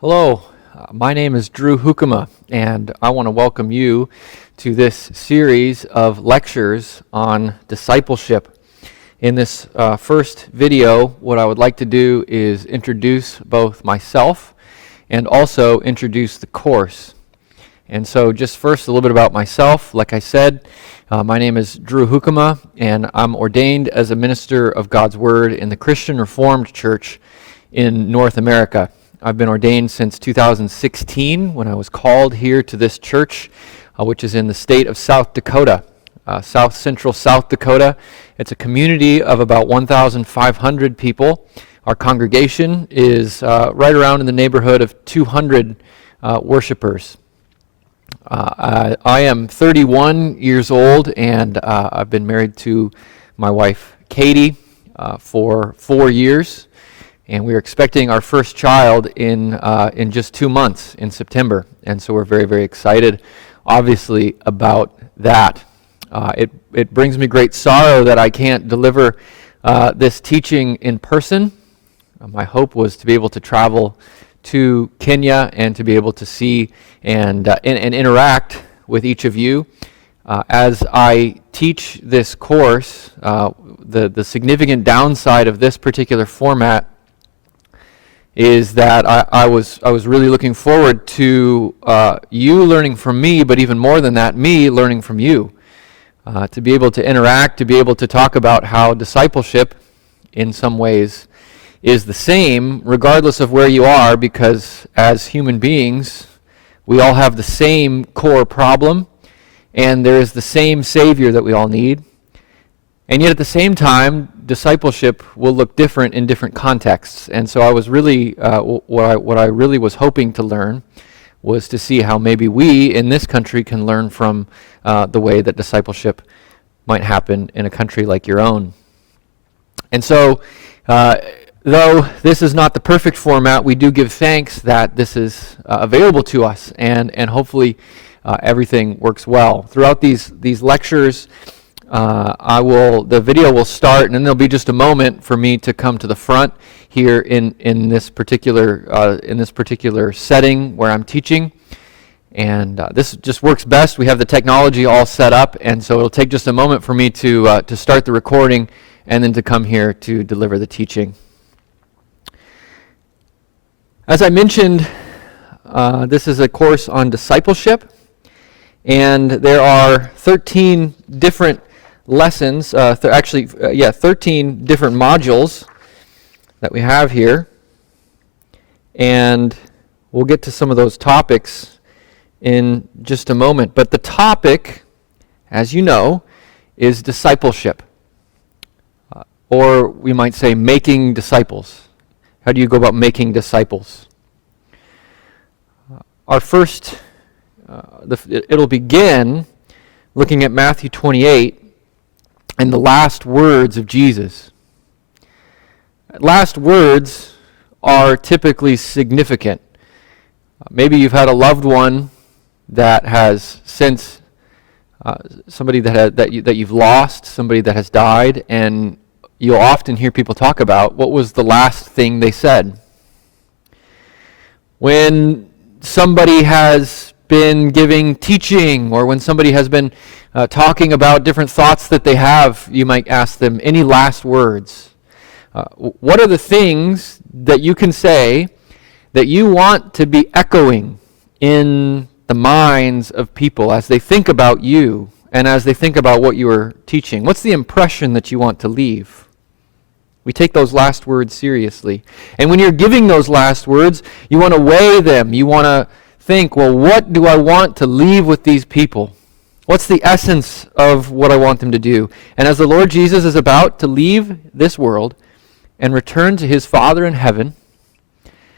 Hello, my name is Drew Hoekema, and I want to welcome you to this series of lectures on discipleship. In this first video, what I would like to do is introduce both myself and also introduce the course. And so just first a little bit about myself. Like I said, my name is Drew Hoekema, and I'm ordained as a minister of God's Word in the Christian Reformed Church in North America. I've been ordained since 2016 when I was called here to this church, which is in the state of South Dakota, south central South Dakota. It's a community of about 1,500 people. Our congregation is right around in the neighborhood of 200 worshipers. I am 31 years old, and I've been married to my wife, Katie, for 4 years. And we're expecting our first child in just 2 months, in September. And so we're very, very excited, obviously, about that. It brings me great sorrow that I can't deliver this teaching in person. My hope was to be able to travel to Kenya and to be able to see and interact with each of you. As I teach this course, the significant downside of this particular format is that I was really looking forward to you learning from me, but even more than that, me learning from you. To be able to interact, to be able to talk about how discipleship, in some ways, is the same regardless of where you are, because as human beings, we all have the same core problem, and there is the same Savior that we all need. And yet at the same time, discipleship will look different in different contexts. And so I was really, what I really was hoping to learn was to see how maybe we in this country can learn from the way that discipleship might happen in a country like your own. And so, though this is not the perfect format, we do give thanks that this is available to us, and hopefully everything works well. Throughout these lectures, the video will start, and then there'll be just a moment for me to come to the front here in this particular setting where I'm teaching. And this just works best. We have the technology all set up, and so it'll take just a moment for me to start the recording and then to come here to deliver the teaching. As I mentioned, this is a course on discipleship, and there are 13 different lessons, 13 different modules that we have here, and we'll get to some of those topics in just a moment. But the topic, as you know, is discipleship, or we might say making disciples. How do you go about making disciples? Our first, it'll begin looking at Matthew 28 and the last words of Jesus. Last words are typically significant. Maybe you've had a loved one that has since somebody that you've lost, somebody that has died, and you'll often hear people talk about what was the last thing they said. When somebody has been giving teaching, or when somebody has been talking about different thoughts that they have, you might ask them, any last words? What are the things that you can say that you want to be echoing in the minds of people as they think about you and as they think about what you are teaching? What's the impression that you want to leave? We take those last words seriously. And when you're giving those last words, you want to weigh them. You want to think, well, what do I want to leave with these people? What's the essence of what I want them to do? And as the Lord Jesus is about to leave this world and return to his Father in heaven,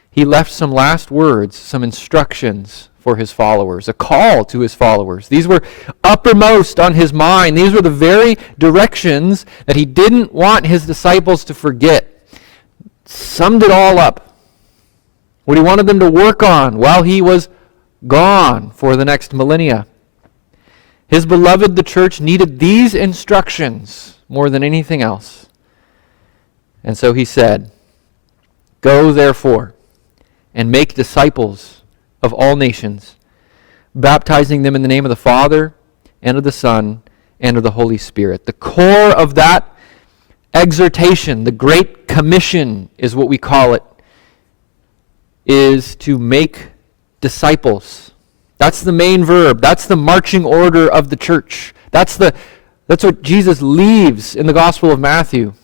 he left some last words, some instructions for his followers, a call to his followers. These were uppermost on his mind. These were the very directions that he didn't want his disciples to forget. Summed it all up. What he wanted them to work on while he was gone for the next millennia. His beloved, the church, needed these instructions more than anything else. And so he said, "Go therefore and make disciples of all nations, baptizing them in the name of the Father and of the Son and of the Holy Spirit. The core of that exhortation, the Great Commission is what we call it, is to make disciples. That's the main verb. That's the marching order of the church. That's what Jesus leaves in the Gospel of Matthew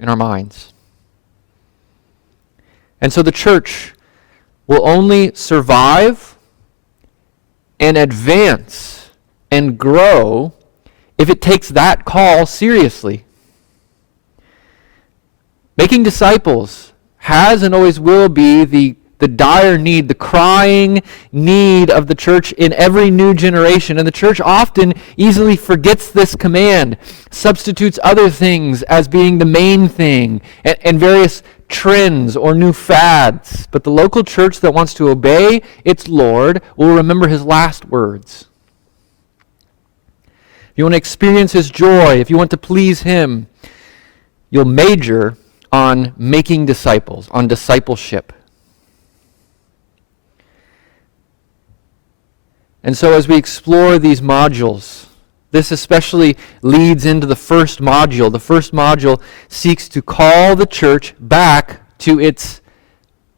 in our minds. And so the church will only survive and advance and grow if it takes that call seriously. Making disciples has and always will be the dire need, the crying need of the church in every new generation. And the church often easily forgets this command, substitutes other things as being the main thing, and various trends or new fads. But the local church that wants to obey its Lord will remember his last words. If you want to experience his joy, if you want to please him, you'll major on making disciples, on discipleship. And so as we explore these modules, this especially leads into the first module. The first module seeks to call the church back to its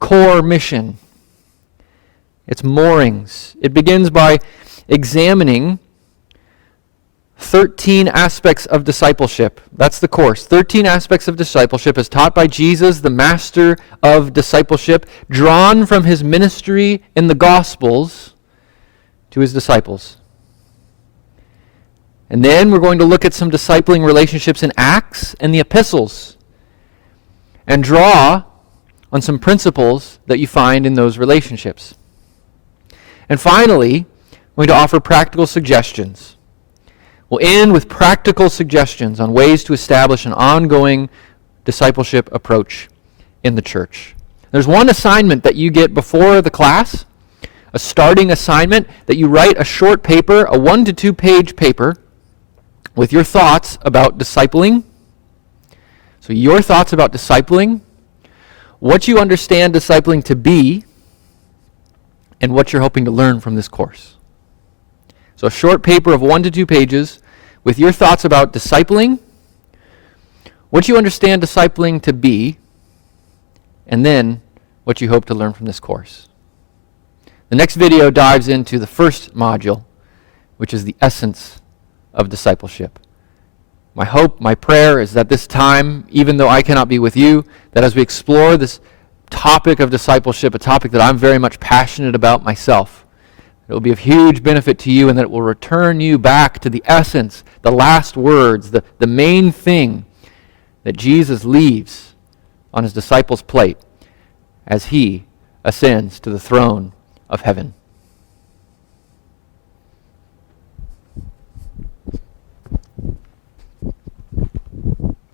core mission, its moorings. It begins by examining 13 aspects of discipleship. That's the course. 13 aspects of discipleship as taught by Jesus, the master of discipleship, drawn from his ministry in the Gospels to his disciples. And then we're going to look at some discipling relationships in Acts and the epistles and draw on some principles that you find in those relationships. And finally, we're going to offer practical suggestions. We'll end with practical suggestions on ways to establish an ongoing discipleship approach in the church. There's one assignment that you get before the class, a starting assignment, that you write a short paper, a 1 to 2 page paper, with your thoughts about discipling. So your thoughts about discipling, what you understand discipling to be, and what you're hoping to learn from this course. So a short paper of 1 to 2 pages with your thoughts about discipling, what you understand discipling to be, and then what you hope to learn from this course. The next video dives into the first module, which is the essence of discipleship. My hope, my prayer is that this time, even though I cannot be with you, that as we explore this topic of discipleship, a topic that I'm very much passionate about myself, it will be of huge benefit to you, and that it will return you back to the essence, the last words, the main thing that Jesus leaves on his disciples' plate as he ascends to the throne of heaven.